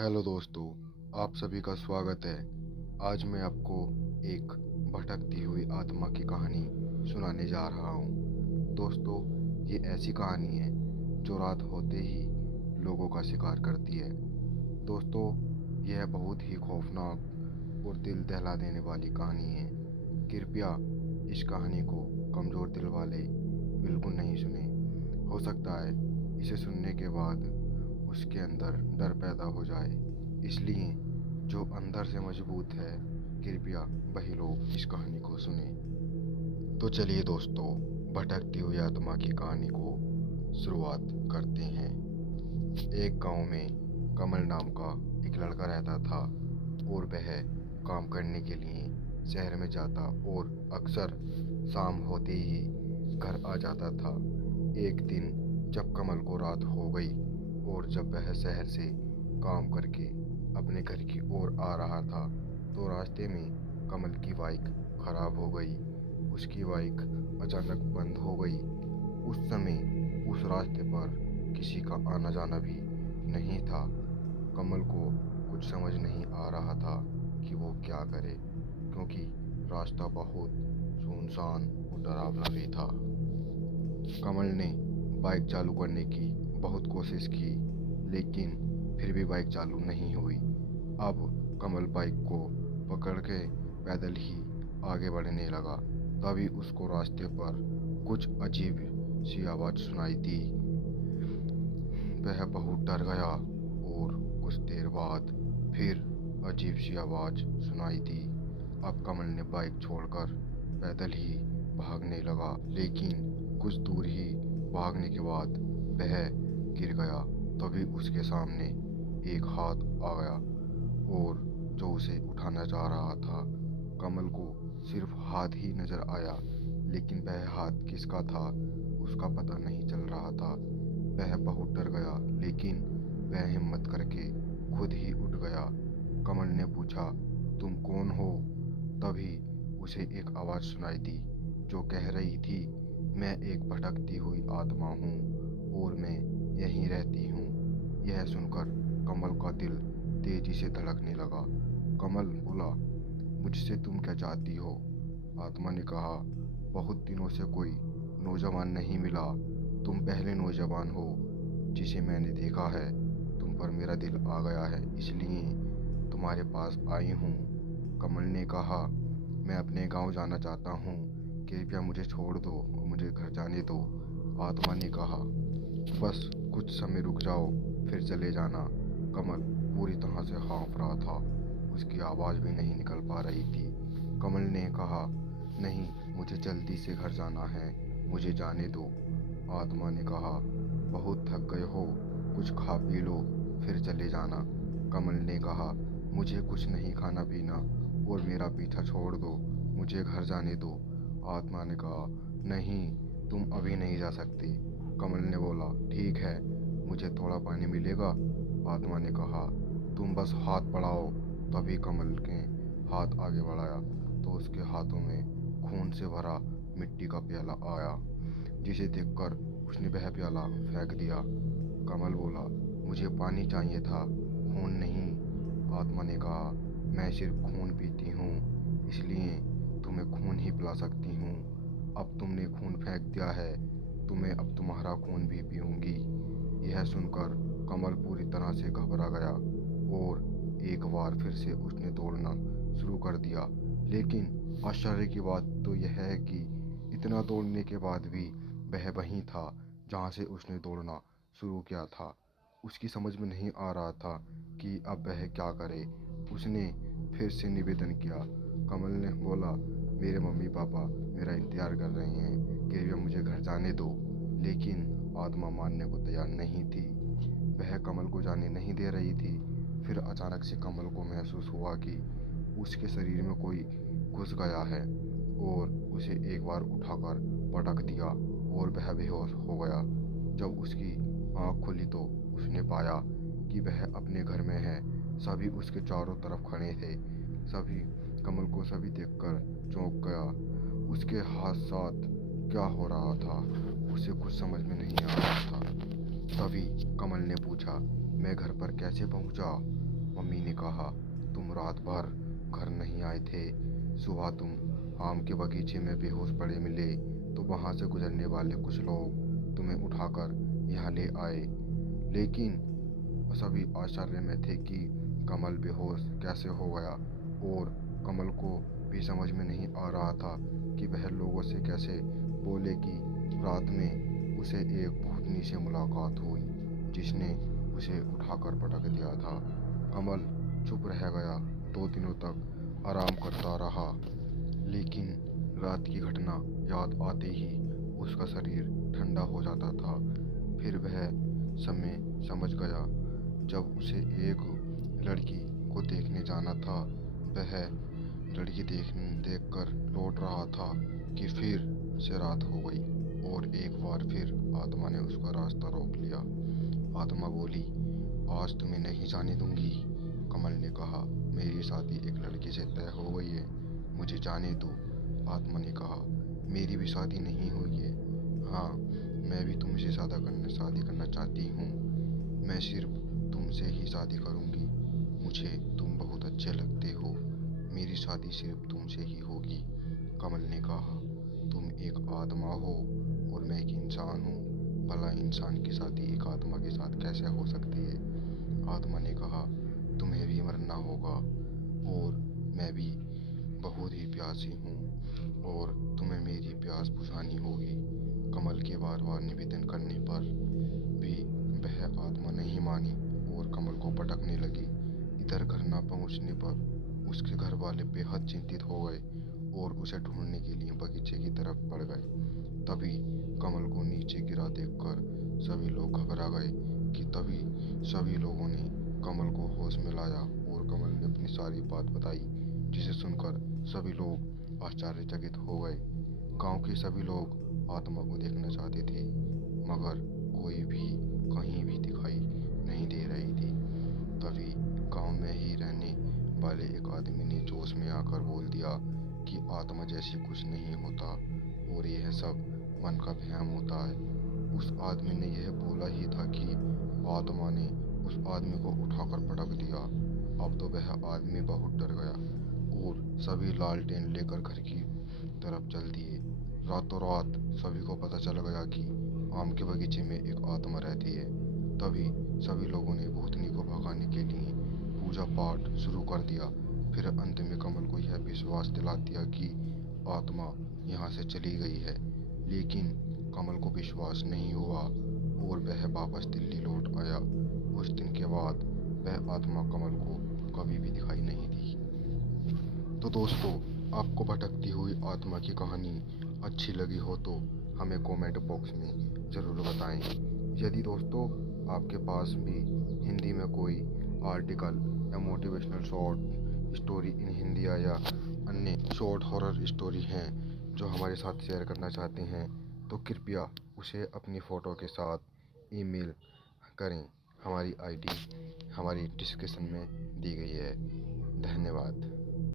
Hello दोस्तों, आप सभी का स्वागत है। आज मैं आपको एक भटकती हुई आत्मा की कहानी सुनाने जा रहा हूँ। दोस्तों, ये ऐसी कहानी है जो रात होते ही लोगों का शिकार करती है। दोस्तों, यह बहुत ही खौफनाक और दिल दहला देने वाली कहानी है। कृपया इस कहानी को कमज़ोर दिल वाले बिल्कुल नहीं सुने। हो सकता है इसे सुनने के बाद उसके अंदर डर पैदा हो जाए, इसलिए जो अंदर से मजबूत है, कृपया वही लोग इस कहानी को सुने। तो चलिए दोस्तों, भटकती हुई आत्मा की कहानी को शुरुआत करते हैं। एक गांव में कमल नाम का एक लड़का रहता था और वह काम करने के लिए शहर में जाता और अक्सर शाम होते ही घर आ जाता था। एक दिन जब कमल को रात हो गई और जब वह शहर से काम करके अपने घर की ओर आ रहा था, तो रास्ते में कमल की बाइक खराब हो गई। उसकी बाइक अचानक बंद हो गई। उस समय उस रास्ते पर किसी का आना जाना भी नहीं था। कमल को कुछ समझ नहीं आ रहा था कि वो क्या करे, क्योंकि रास्ता बहुत सुनसान और डरावना भी था। कमल ने बाइक चालू करने की बहुत कोशिश की, लेकिन फिर भी बाइक चालू नहीं हुई। अब कमल बाइक को पकड़ के पैदल ही आगे बढ़ने लगा। तभी उसको रास्ते पर कुछ अजीब सी आवाज़ सुनाई दी। वह बहुत डर गया और कुछ देर बाद फिर अजीब सी आवाज़ सुनाई दी। अब कमल ने बाइक छोड़कर पैदल ही भागने लगा, लेकिन कुछ दूर ही भागने के बाद वह गिर गया। तभी उसके सामने एक हाथ आ गया और जो उसे उठाना चाह रहा था। कमल को सिर्फ हाथ ही नजर आया, लेकिन वह हाथ किसका था उसका पता नहीं चल रहा था। वह बहुत डर गया, लेकिन वह हिम्मत करके खुद ही उठ गया। कमल ने पूछा, तुम कौन हो? तभी उसे एक आवाज़ सुनाई दी जो कह रही थी, मैं एक भटकती हुई आत्मा हूँ और मैं यहीं रहती हूँ। यह सुनकर कमल का दिल तेजी से धड़कने लगा। कमल बोला, मुझसे तुम क्या चाहती हो? आत्मा ने कहा, बहुत दिनों से कोई नौजवान नहीं मिला। तुम पहले नौजवान हो जिसे मैंने देखा है। तुम पर मेरा दिल आ गया है, इसलिए तुम्हारे पास आई हूँ। कमल ने कहा, मैं अपने गांव जाना चाहता हूँ। कृपया मुझे छोड़ दो और मुझे घर जाने दो। आत्मा ने कहा, बस कुछ समय रुक जाओ, फिर चले जाना। कमल पूरी तरह से हाँफ रहा था। उसकी आवाज़ भी नहीं निकल पा रही थी। कमल ने कहा, नहीं, मुझे जल्दी से घर जाना है, मुझे जाने दो। आत्मा ने कहा, बहुत थक गए हो, कुछ खा पी लो, फिर चले जाना। कमल ने कहा, मुझे कुछ नहीं खाना पीना और मेरा पीछा छोड़ दो, मुझे घर जाने दो। आत्मा ने कहा, नहीं, तुम अभी नहीं जा सकते। कमल ने बोला, ठीक है, मुझे थोड़ा पानी मिलेगा? आत्मा ने कहा, तुम बस हाथ बढ़ाओ। तभी कमल ने हाथ आगे बढ़ाया तो उसके हाथों में खून से भरा मिट्टी का प्याला आया, जिसे देखकर उसने वह प्याला फेंक दिया। कमल बोला, मुझे पानी चाहिए था, खून नहीं। आत्मा ने कहा, मैं सिर्फ खून पीती हूँ, इसलिए तुम्हें खून ही पिला सकती हूँ। अब तुमने खून फेंक दिया है, तो मैं अब तुम्हारा खून भी पीऊँगी। यह सुनकर कमल पूरी तरह से घबरा गया और एक बार फिर से उसने दौड़ना शुरू कर दिया। लेकिन आश्चर्य की बात तो यह है कि इतना दौड़ने के बाद भी वह वहीं था जहाँ से उसने दौड़ना शुरू किया था। उसकी समझ में नहीं आ रहा था कि अब वह क्या करे। उसने फिर से निवेदन किया। कमल ने बोला, मेरे मम्मी पापा मेरा इंतज़ार कर रहे हैं, कृपया मुझे घर जाने दो। लेकिन आत्मा मानने को तैयार नहीं थी। वह कमल को जाने नहीं दे रही थी। फिर अचानक से कमल को महसूस हुआ कि उसके शरीर में कोई घुस गया है और उसे एक बार उठाकर पटक दिया और वह बेहोश हो गया। जब उसकी आँख खुली तो उसने पाया कि वह अपने घर में है। सभी उसके चारों तरफ खड़े थे। सभी कमल को सभी देखकर चौंक गया। उसके हाथ साथ क्या हो रहा था उसे कुछ समझ में नहीं आ रहा था। तभी कमल ने पूछा, मैं घर पर कैसे पहुंचा? कहा, तुम रात भर घर नहीं आए थे। सुबह तुम आम के बगीचे में बेहोश पड़े मिले, तो वहाँ से गुजरने वाले कुछ लोग तुम्हें उठाकर यहाँ ले आए। लेकिन सभी आश्चर्य में थे कि कमल बेहोश कैसे हो गया, और कमल को भी समझ में नहीं आ रहा था कि वह लोगों से कैसे बोले कि रात में उसे एक भूतनी से मुलाकात हुई जिसने उसे उठाकर पटक दिया था। कमल चुप रह गया, 2 दिनों तक आराम करता रहा, लेकिन रात की घटना याद आते ही उसका शरीर ठंडा हो जाता था। फिर वह समय समझ गया, जब उसे एक लड़की को देखने जाना था, वह लड़की देखकर लौट रहा था कि फिर से रात हो गई और एक बार फिर आत्मा ने उसका रास्ता रोक लिया। आत्मा बोली, आज तुम्हें नहीं जाने दूंगी। कमल ने कहा, मेरी शादी एक लड़के से तय हो गई है, मुझे जाने दो। आत्मा ने कहा, मेरी भी शादी नहीं हुई है। हाँ, मैं भी तुमसे शादी करना चाहती हूँ। मैं सिर्फ तुमसे ही शादी करूँगी। मुझे तुम बहुत अच्छे लगते हो। मेरी शादी सिर्फ तुमसे ही होगी। कमल ने कहा, तुम एक आत्मा हो और मैं एक इंसान हूँ। भला इंसान की शादी एक आत्मा के साथ कैसे हो सकती है? आत्मा ने कहा, तुम्हें भी मरना होगा और मैं भी बहुत ही प्यासी हूँ और तुम्हें मेरी प्यास बुझानी होगी। कमल के बार बार निवेदन करने पर भी वह आत्मा नहीं मानी और कमल को पटकने लगी। इधर घर न पहुँचने पर उसके घर वाले बेहद चिंतित हो गए और उसे ढूंढने के लिए बगीचे की तरफ बढ़ गए। तभी कमल को नीचे गिरा देखकर सभी लोग घबरा गए कि तभी सभी लोगों ने कमल को होश में लाया और कमल ने अपनी सारी बात बताई, जिसे सुनकर सभी लोग आश्चर्यचकित हो गए। गांव के सभी लोग आत्मा को देखना चाहते थे, मगर कोई भी कहीं भी दिखाई नहीं दे रही थी। तभी गांव में ही रहने वाले एक आदमी ने जोश में आकर बोल दिया कि आत्मा जैसे कुछ नहीं होता और यह सब मन का वहम होता है। उस आदमी ने यह बोला ही था कि आत्मा ने उस आदमी को उठाकर पटक दिया। अब तो वह आदमी बहुत डर गया और सभी लालटेन लेकर घर की तरफ चल दिए। रातों रात सभी को पता चल गया कि आम के बगीचे में एक आत्मा रहती है। तभी सभी लोगों ने भूतनी को भगाने के लिए पूजा पाठ शुरू कर दिया। फिर अंत में कमल को यह विश्वास दिला दिया कि आत्मा यहाँ से चली गई है, लेकिन कमल को विश्वास नहीं हुआ और वह वापस दिल्ली लौट आया। उस दिन के बाद वह आत्मा कमल को कभी भी दिखाई नहीं दी। तो दोस्तों, आपको भटकती हुई आत्मा की कहानी अच्छी लगी हो तो हमें कमेंट बॉक्स में ज़रूर बताएं। यदि दोस्तों आपके पास भी हिंदी में कोई आर्टिकल या motivational short story in Hindi या अन्य शॉर्ट हॉरर स्टोरी हैं जो हमारे साथ शेयर करना चाहते हैं, तो कृपया उसे अपनी फ़ोटो के साथ ईमेल करें। हमारी आईडी हमारी डिस्क्रिप्शन में दी गई है। धन्यवाद।